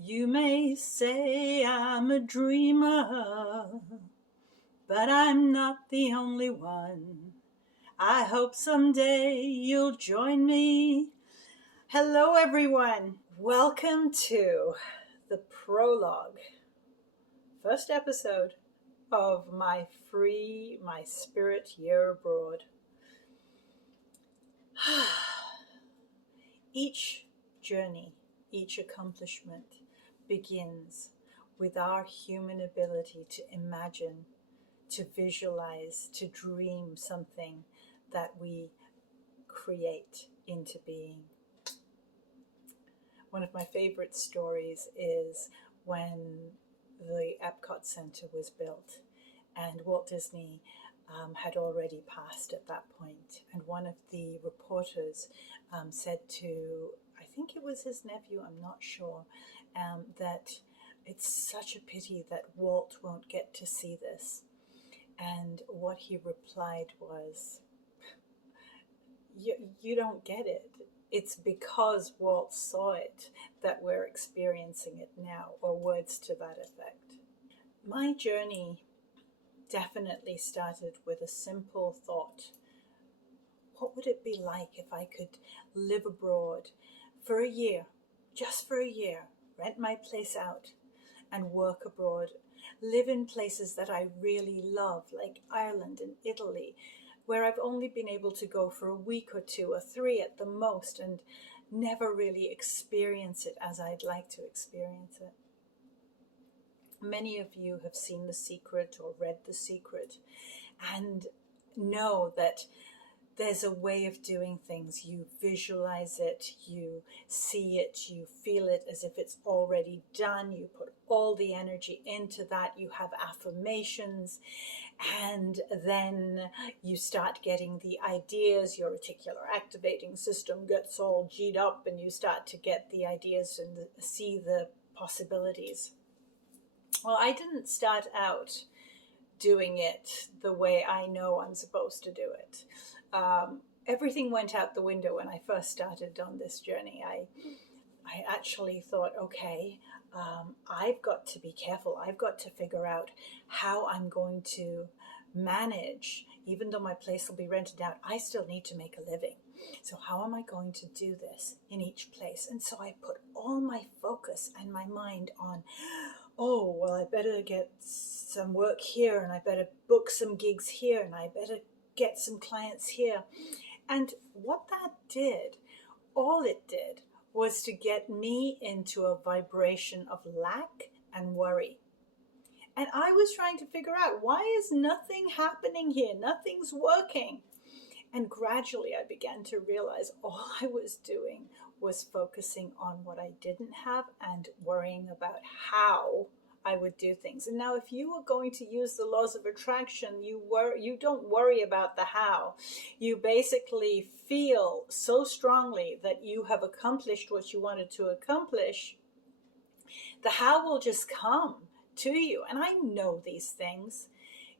You may say I'm a dreamer, but I'm not the only one. I hope someday you'll join me. Hello, everyone. Welcome to the Prologue, first episode of my Free My Spirit Year Abroad. Each journey, each accomplishment begins with our human ability to imagine, to visualize, to dream something that we create into being. One of my favorite stories is when the Epcot Center was built and Walt Disney had already passed at that point. And one of the reporters said to, I think it was his nephew, I'm not sure, that it's such a pity that Walt won't get to see this. And what he replied was, you don't get it. It's because Walt saw it that we're experiencing it now, or words to that effect. My journey definitely started with a simple thought. What would it be like if I could live abroad for a year, just for a year, rent my place out and work abroad, live in places that I really love, like Ireland and Italy, where I've only been able to go for a week or two or three at the most and never really experience it as I'd like to experience it. Many of you have seen The Secret or read The Secret and know that there's a way of doing things. You visualize it, you see it, you feel it as if it's already done. You put all the energy into that. You have affirmations, and then you start getting the ideas. Your reticular activating system gets all G'd up, and you start to get the ideas and see the possibilities. Well, I didn't start out doing it the way I know I'm supposed to do it. Everything went out the window when I first started on this journey. I actually thought, okay, I've got to be careful. I've got to figure out how I'm going to manage. Even though my place will be rented out, I still need to make a living. So how am I going to do this in each place? And so I put all my focus and my mind on, oh, well, I better get some work here, and I better book some gigs here, and I better get some clients here. And what that did, all it did, was to get me into a vibration of lack and worry. And I was trying to figure out, why is nothing happening here? Nothing's working. And gradually I began to realize all I was doing was focusing on what I didn't have and worrying about how I would do things. And now if you are going to use the laws of attraction, you don't worry about the how. You basically feel so strongly that you have accomplished what you wanted to accomplish. The how will just come to you. And I know these things.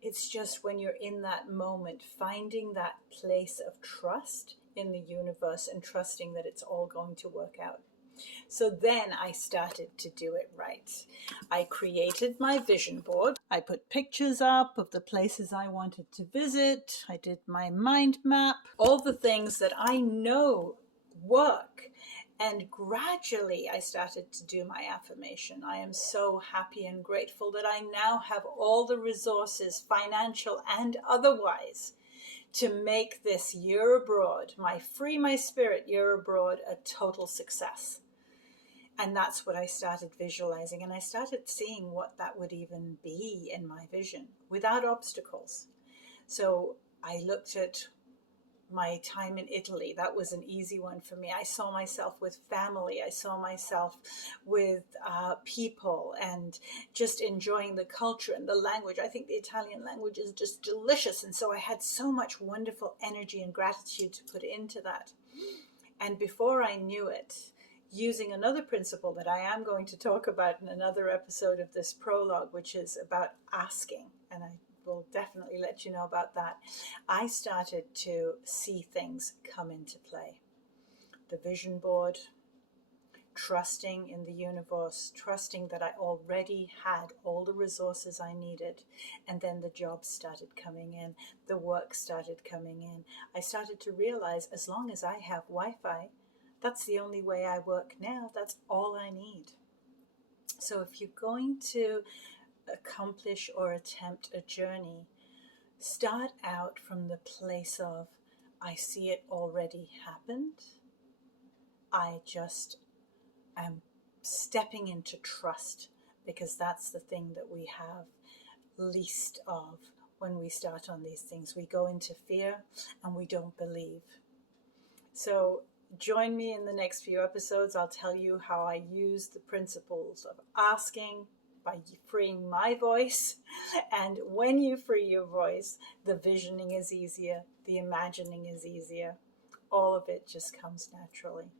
It's just when you're in that moment, finding that place of trust in the universe and trusting that it's all going to work out. So then I started to do it right. I created my vision board. I put pictures up of the places I wanted to visit. I did my mind map, all the things that I know work. And gradually I started to do my affirmation. I am so happy and grateful that I now have all the resources, financial and otherwise, to make this year abroad, my Free My Spirit year abroad, a total success. And that's what I started visualizing. And I started seeing what that would even be in my vision without obstacles. So I looked at my time in Italy. That was an easy one for me. I saw myself with family. I saw myself with people and just enjoying the culture and the language. I think the Italian language is just delicious. And so I had so much wonderful energy and gratitude to put into that. And before I knew it, using another principle that I am going to talk about in another episode of this prologue, which is about asking, and I will definitely let you know about that, I started to see things come into play. The vision board, trusting in the universe, trusting that I already had all the resources I needed. And then the jobs started coming in, the work started coming in. I started to realize as long as I have Wi-Fi, that's the only way I work now. That's all I need. So if you're going to accomplish or attempt a journey, start out from the place of, I see it already happened. I just am stepping into trust, because that's the thing that we have least of when we start on these things. We go into fear and we don't believe. So join me in the next few episodes. I'll tell you how I use the principles of asking by freeing my voice. And when you free your voice, the visioning is easier, the imagining is easier. All of it just comes naturally.